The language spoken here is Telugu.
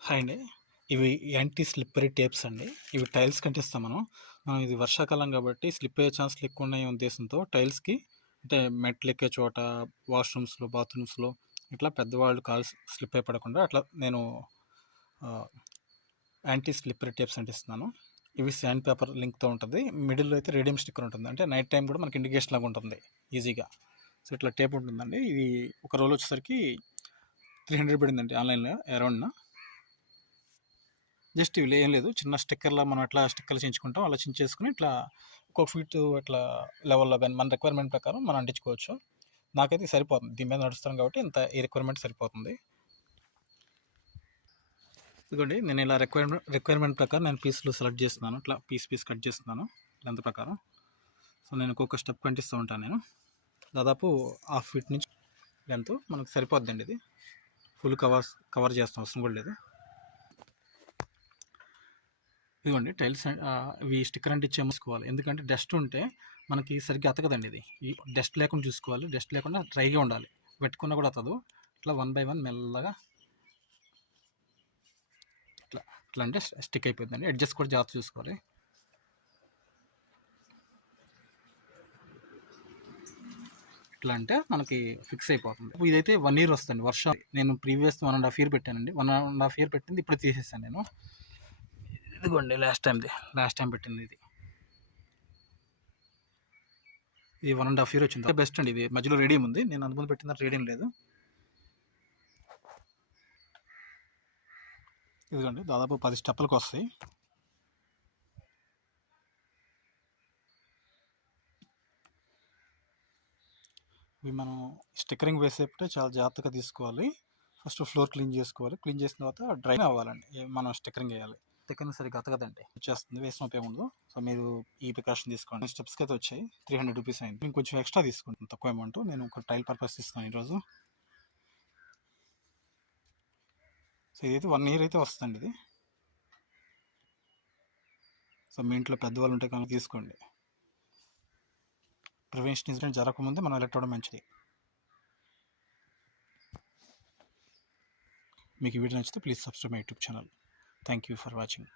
హాయ్ అండి. ఇవి యాంటీ స్లిప్పరీ టేప్స్ అండి. ఇవి టైల్స్‌కి అంటిస్తాం మనం. ఇది వర్షాకాలం కాబట్టి స్లిప్ అయ్యే ఛాన్స్‌లు ఎక్కువున్నాయనే ఉద్దేశంతో టైల్స్‌కి అంటే మెట్లెక్కే చోట, వాష్‌రూమ్స్‌లో, బాత్రూమ్స్‌లో ఇట్లా పెద్దవాళ్ళు కాలు స్లిప్ అయి పడకుండా అట్లా నేను ఆహ్, యాంటీ స్లిప్పరీ టేప్స్ అంటిస్తున్నాను. ఇవి శాండ్ పేపర్ లింక్‌తో ఉంటది. మిడిల్‌లో అయితే రేడియం స్టిక్కర్ ఉంటుంది. అంటే నైట్ టైమ్ కూడా మనకి ఇండికేషన్ లాగా ఉంటుంది ఈజీగా. సో, ఇట్లా టేప్ ఉంటుందండి. ఇది ఒక రోల్ వచ్చేసరికి 300 పడిందండి ఆన్‌లైన్‌లో అరౌండ్‌న. జస్ట్ ఇవి ఏం లేదు, చిన్న స్టిక్కర్లా మనం ఎట్లా స్టిక్కర్లు చించుకుంటాం అలా చించేసుకుని ఇట్లా ఒక ఫీట్ అట్లా లెవెల్లో కానీ మన రిక్వైర్మెంట్ ప్రకారం మనం అంటించుకోవచ్చు. నాకైతే ఇది సరిపోతుంది, దీని మీద నడుస్తాను కాబట్టి ఇంత ఈ రిక్వైర్మెంట్ సరిపోతుంది. ఇదిగోండి, నేను ఇలా రిక్వైర్మెంట్ ప్రకారం నేను పీసులు సెలెక్ట్ చేస్తున్నాను. ఇట్లా పీస్ కట్ చేస్తున్నాను లెంత్ ప్రకారం. సో నేను ఒక్కొక్క స్టెప్ కంటిస్తూ ఉంటాను. నేను దాదాపు హాఫ్ ఫీట్ నుంచి లెంత్ మనకు సరిపోద్దండి. ఇది ఫుల్ కవర్ చేస్తాం, అవసరం కూడా లేదు. ఇదిగోండి టైల్స్ ఇవి స్టిక్కర్ అంటించేసుకోవాలి, ఎందుకంటే డస్ట్ ఉంటే మనకి సరిగ్గా అతకదండి. ఇది ఈ డస్ట్ లేకుండా చూసుకోవాలి, డస్ట్ లేకుండా డ్రైగా ఉండాలి. పెట్టుకున్నా కూడా అతదు. ఇట్లా 1 బై 1 మెల్లగా ఇట్లా అంటే స్టిక్ అయిపోతుందండి. అడ్జస్ట్ కూడా జాగ్రత్త చూసుకోవాలి. ఇట్లా అంటే మనకి ఫిక్స్ అయిపోతుంది. ఇదైతే 1 ఇయర్ వస్తుంది. వర్షం నేను ప్రీవియస్ 1.5 ఇయర్ పెట్టానండి. 1.5 ఇయర్ పెట్టింది ఇప్పుడు తీసేసాను నేను. ఇదిగోండి లాస్ట్ టైం పెట్టింది ఇది 1.5 ఇయర్ వచ్చింది. బెస్ట్ అండి. ఇది మధ్యలో రేడియం ఉంది, నేను అందుముందు పెట్టిన రేడియం లేదు. ఇదిగోండి దాదాపు 10 స్టెప్పులకు వస్తాయి. ఇవి మనం స్టిక్కరింగ్ వేసేటప్పుడే చాలా జాగ్రత్తగా తీసుకోవాలి. ఫస్ట్ ఫ్లోర్ క్లీన్ చేసుకోవాలి. క్లీన్ చేసిన తర్వాత డ్రై అవ్వాలండి, మనం స్టిక్కరింగ్ వేయాలి. స్టిక్కరింగ్ సరిగ్గా అతకదండి, వచ్చేస్తుంది, వేసిన ఉపయోగం ఉండదు. సో మీరు ఈ ప్రికాషన్ తీసుకోండి. స్టెప్స్కి అయితే వచ్చాయి, 300 రూపీస్ అయింది. నేను కొంచెం ఎక్స్ట్రా తీసుకుంటాను, తక్కువ అమౌంట్. నేను ఒక టైల్ పర్పస్ తీసుకున్నాను ఈరోజు. సో ఇదైతే 1 ఇయర్ అయితే వస్తుందండి ఇది. సో మీ ఇంట్లో పెద్దవాళ్ళు ఉంటే కనుక తీసుకోండి. ప్రివెన్షన్ ఇన్సిడెంట్ జరగకముందే మనం ఎలక్ట్రవడం మంచిది. మీకు ఈ వీడియో నచ్చితే please subscribe my YouTube channel. Thank you for watching.